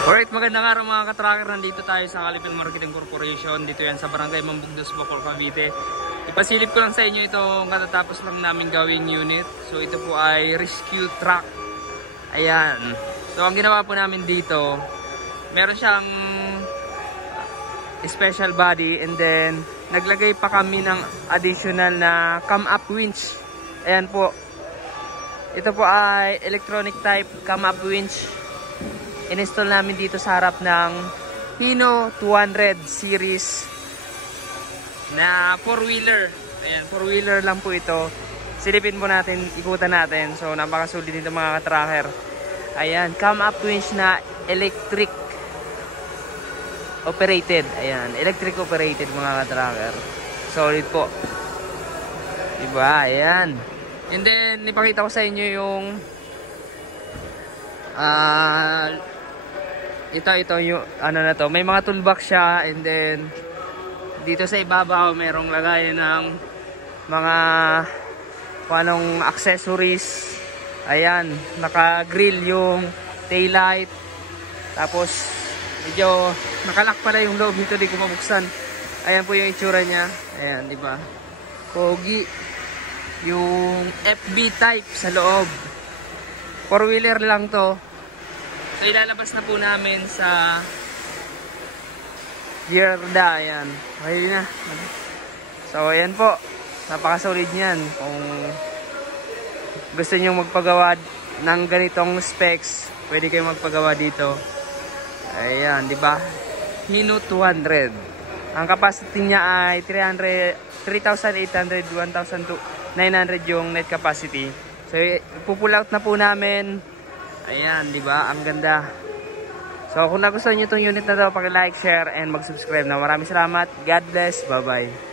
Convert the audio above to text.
Alright, magandang araw mga ka-tracker. Nandito tayo sa Kalipin Marketing Corporation. Dito yan sa Barangay Mambugdos, Bacol, Cavite. Ipasilip ko lang sa inyo itong katatapos lang namin gawing unit. So ito po ay rescue truck. Ayan. So ang ginawa po namin dito, meron siyang special body and then naglagay pa kami ng additional na come-up winch. Ayan po. Ito po ay electronic type come-up winch. In-install namin dito sa harap ng Hino 200 series na 4-wheeler. Ayan, 4-wheeler lang po ito. Silipin po natin, ikutan natin. So, napakasulit dito mga ka-tracker. Ayan, come-up winch na electric operated. Ayan, electric operated mga ka-tracker. Solid po. Diba? Ayan. And then, ipakita ko sa inyo yung ito yung ano na to. May mga toolbox siya and then dito sa ibabaw merong lagayan ng mga kung anong accessories. Ayan, naka-grill yung taillight. Tapos medyo nakalock pala yung loob nito, di ko mabuksan. Ayan po yung itsura niya. Ayan, di ba? Pogi. Yung FB type sa loob. 4-wheeler lang to. So ilalabas na po namin sa Yerda. Ayan. Okay na. So ayan po. Napakasolid niyan. Kung gusto niyo magpagawa ng ganitong specs, pwede kayong magpagawa dito. Ayan, di ba? Hino 200. Ang capacity niya ay 3,800, 1,900 yung net capacity. So, pupull out na po namin. Ayan, di ba? Ang ganda. So, kung nagustuhan nyo itong unit na to, paki-like, share, and mag-subscribe na. Maraming salamat. God bless. Bye-bye.